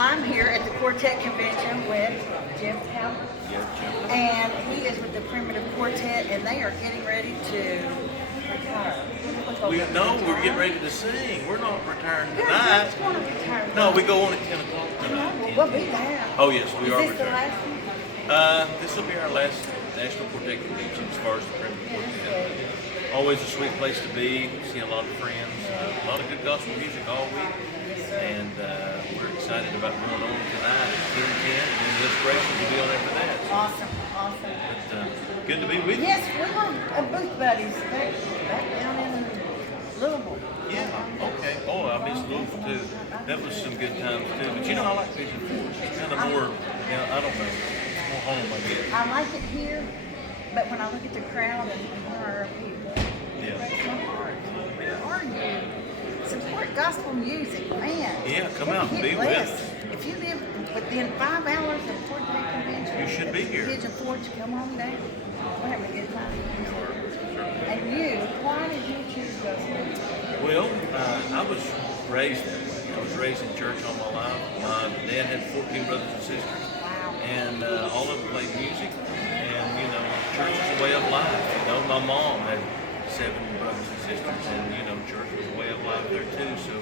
I'm here at the Quartet Convention with Jeff Tolbert, and he is with the Primitive Quartet, and they are getting ready to retire. We're getting ready to sing. We're not retiring You're tonight. just going to retire. No, we go on at 10 o'clock No, tonight. we'll be there. Oh, yes, we are Is this the retiring. last one? This will be our last National Quartet Convention as far as the Primitive Yeah, Quartet. okay. Always a sweet place to be. See a lot of friends, a lot of good gospel music all week. And we're excited about going on tonight at 10 and then the Inspiration will be on after that. Awesome, awesome. But good to be with you. Yes, we're on Booth Buddies back down in Louisville. Yeah, okay. Oh, I missed Louisville too. That was some good times too. But you know, I like Vision Forge. It's kind of more, I don't know, more home, I guess. I like it here, but when I look at the crowd and where are people, Yeah. breaks my heart. Where are you? Support gospel music, man. Yeah, come out and Get be with blessed. us. If you live within 5 hours of Quartet Convention, You should be here. Pigeon Forge, come on down. We're having a good time. And you, why did you choose gospel? Well, I was raised that way. I was raised in church all my life. My dad had 14 brothers and sisters, Wow. and all of them played music. And you know, church is a way of life. You know, my mom had 7 brothers and sisters, and you know, church was a way of life there too. So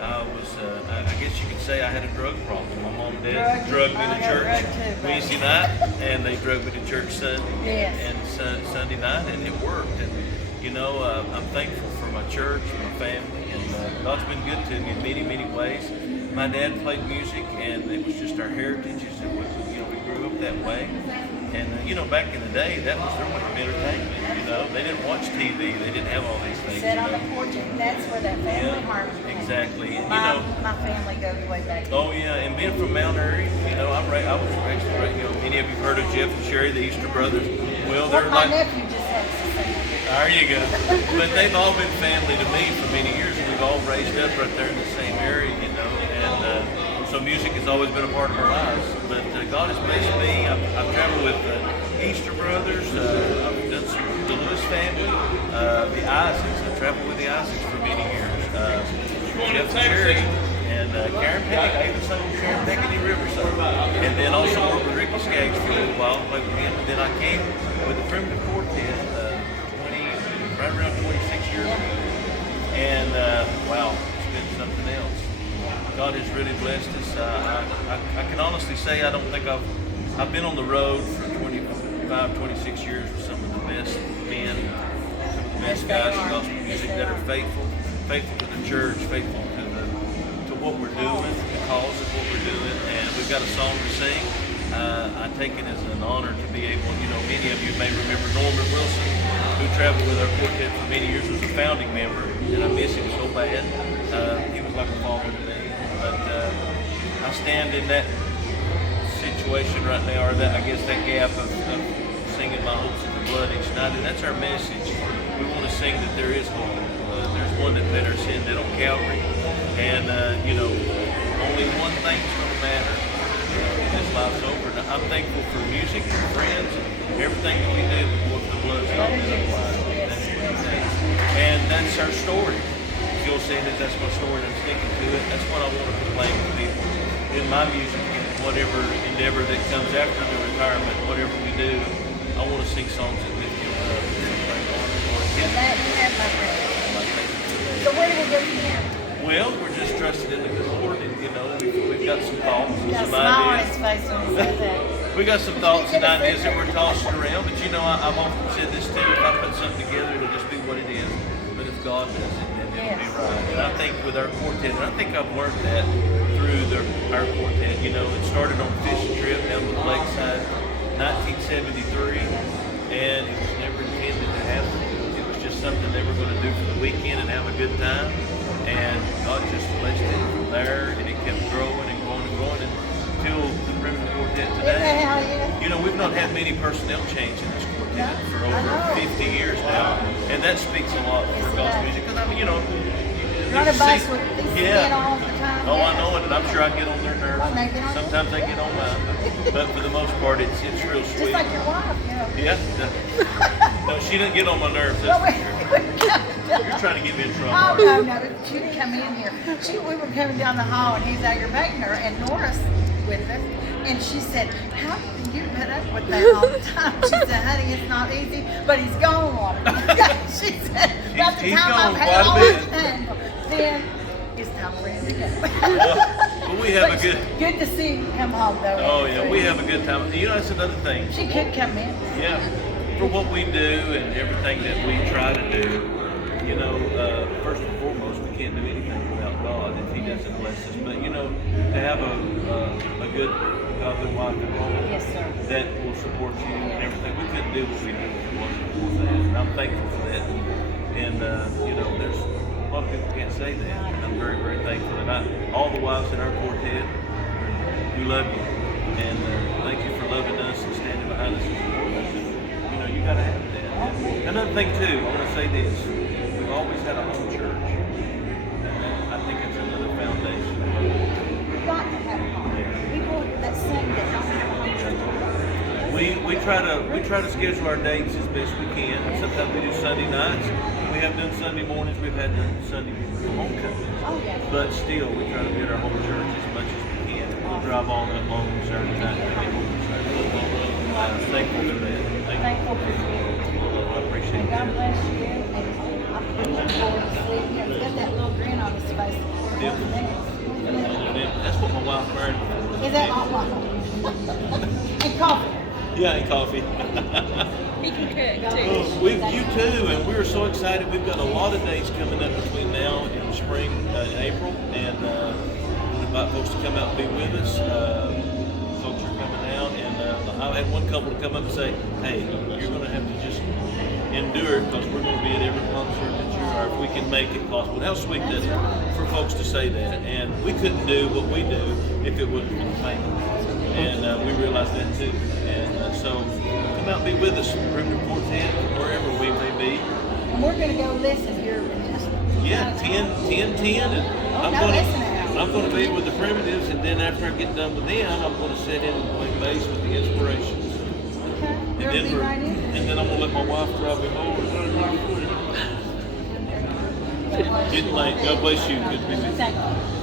I was, I guess you could say I had a drug problem. My mom and dad drugged me to church Wednesday night, and they drugged me to church Sunday and Sunday night, and it worked. And you know, I'm thankful for my church, my family, and God's been good to me in many, many ways. My dad played music, and it was just our heritage. You know, we grew up that way. And you know, back in the day, that was their way of entertainment. You know, they didn't watch TV. They didn't have all these things. Sit you on know. the porch, and that's where that family harmony came. Exactly. And, you My, know, my family goes way back. oh yeah, and being from Mount Airy, you know, I was raised right. You know, many of you have heard of Jeff and Sherry, the Easter brothers. Well, they're My like, nephew just had to say there you go. But they've all been family to me for many years. We've all raised up right there in the same area, you know, and so music has always been a part of our lives. But God has blessed me. I've traveled with Easter Brothers. I've done some the Lewis family, the Isaacs. I traveled with the Isaacs for many years. Jeff and Sherry and Karen Peck. I even sung with Karen Peck in Riverside. And then also worked with Ricky Skaggs for a little while, played with him. And then I came with the Primitive Quartet right around 26 years ago. And wow, it's been something else. God has really blessed us. I can honestly say I don't think I've been on the road for 25, 26 years with some of the best men, some of the best guys in gospel music that are faithful to the church, faithful to what we're doing, the cause of what we're doing, and we've got a song to sing. I take it as an honor to be able, you know, many of you may remember Norman Wilson, who traveled with our quartet for many years, was a founding member, and I miss him so bad. He was like a father to me, but I stand in that situation right now, or that, I guess, that gap of singing My Hopes in the Blood each night, and that's our message. We want to sing that there is hope. There's one that met our sin did on Calvary, and you know, only one thing's going to matter. This life's over. And I'm thankful for music and friends and everything that we do with the blood's not in our lives. That's what it takes. And that's our story. You'll say that that's my story and I'm sticking to it. That's what I want to proclaim to people in my music and whatever endeavor that comes after the retirement, whatever we do. I want to sing songs that lift you up. And that you have my friend. So where do we go from here? Well, we're just trusting in the good Lord, and you know, we've got some thoughts and Got a some smile on ideas. his face when he said that. We got some thoughts and ideas that we're tossing around, but you know, I've often said this too, if I put something together, it'll just be what it is. But if God does it, then it'll be right. And I think with our quartet, and I think I've learned that through our quartet, you know, it started on a fishing trip down to the lakeside, 1973, and it was never intended to happen. It was just something they were going to do for the weekend and have a good time. And God just blessed it from there, and it kept growing and growing and growing until the Primitive Quartet today. You know, we've not had many personnel change in this quartet for over 50 years now, and that speaks a lot for gospel music. Because I mean, you know, Run a bus with these men all the time. Oh, I know it, and I'm sure I get on their nerves. Well, they get on Sometimes they get on mine, but for the most part, it's real sweet. Just like your wife, you know. Yeah. No, she didn't get on my nerves. That's for sure. You're trying to get me in trouble. Oh, no, she'd come in here. We were coming down the hall and he's aggravating her, and Nora's with us. And she said, how do you put up with that all the time? She said, honey, it's not easy, but he's gone on it. She said, about the He's time gone I've had quite a all bit. this time, then it's time for him to go. But we have But a good. Good to see him come home, though. Oh yeah, we have a good time. You know, that's another thing. She could come in. Yeah, for what we do and everything that we try to do, you know, first and foremost, we can't do anything without God if He doesn't bless us. But you know, to have a good godly wife at home Yes, sir. that will support you and everything, we couldn't do what we do if it wasn't for that. And I'm thankful for that. And you know, there's a lot of people can't say that. And I'm very, very thankful. And all the wives in our quartet, we love you. And thank you for loving us and standing behind us and supporting us. And, you know, you got to have that. And another thing too, I want to say this: we've always had a home church. And I think it's another foundation. We've got to have a home. People that sing that don't have a home church. We try to schedule our dates as best we can. Sometimes we do Sunday nights. We have done Sunday mornings. We've had done Sunday homecoming. Oh, yeah. But still, we try to be at our home church as much as we can. We'll drive all that long on Saturday night to get home on Saturday. I'm thankful for that. Thankful for you. I appreciate God that. bless you. And I'm looking forward to seeing him. He's got that little grin on his face. Yeah. That's what my wife married me for. Is that my wife? And coffee. Yeah, and coffee. He can cook God too. bless You too, and we're so excited. We've got a lot of dates coming up between now and spring and April, and we invite folks to come out and be with us. Folks are coming out, and I had one couple to come up and say, "Hey, you're going to have to just endure it because we're going to be at every concert that you are if we can make it possible." How sweet that is for folks to say that, and we couldn't do what we do if it wasn't for the fame, and we realize that too. And so come out and be with us, Primitive Quartet, wherever we may be. And we're going to go listen here in just Yeah, 10, and I'm going to be with the Primitives, and then after I get done with them, I'm going to sit in and play bass with the Inspirations. Okay. And You're then, be right in. and then I'm going to let my wife drive me home. Getting late. God bless you. Good to be with you. Thank you.